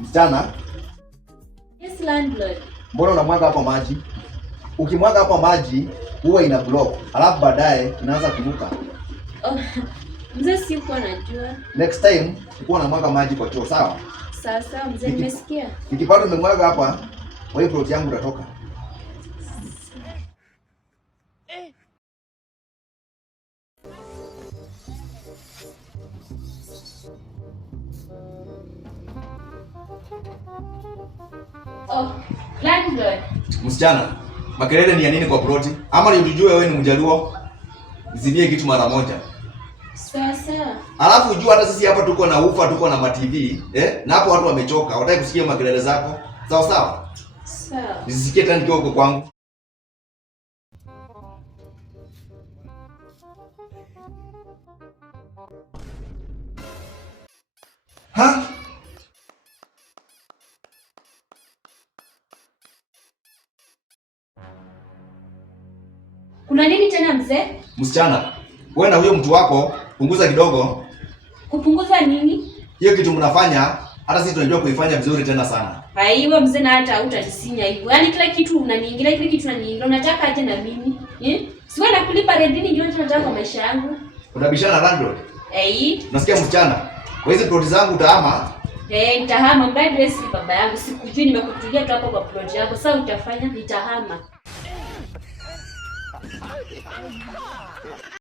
Msichana? Yes, landlord. Mbona unamwaga hapa maji? Ukimwaga hapa maji huwa ina block. Alafu baadaye inaanza kunuka. Oh, mzee sikuwa najua. Next time ukuwa unamwaga maji kwa choo, sawa? Sasa mzee nimesikia. Nikipata umemwaga hapa, kwa hiyo plot yangu utatoka. Oh, landlord. Msichana, makelele ni ya nini kwa ploti? Ama ni ujue wewe ni Mjaluo? Zibie kitu mara moja. Sasa. Alafu ujue hata sisi hapa tuko na ufa, tuko na ma-TV, na hapo watu wamechoka, hawataki kusikia makelele zako. Sawa sawa? Sawa. Nisisikie tena nikiwa huko kwangu. Ha? Kuna nini tena mzee? Msichana, wewe na huyo mtu wako punguza kidogo. Kupunguza nini? Hiyo kitu mnafanya hata sisi tunajua kuifanya vizuri tena sana. Haiwe mzee, na hata utanisinya hivyo. Yaani kila kitu unaniingilia, kila kitu unaniingilia. Unataka aje na mimi? Siwe nakulipa rent ndio tunataka kwa maisha yangu. Unabishana landlord? Unasikia msichana? Kwa hizo plot zangu utahama? Nitahama. Mradi wewe si baba yangu. Sikujui, nimekutulia tu hapa kwa plot yako. Sasa utafanya nitahama.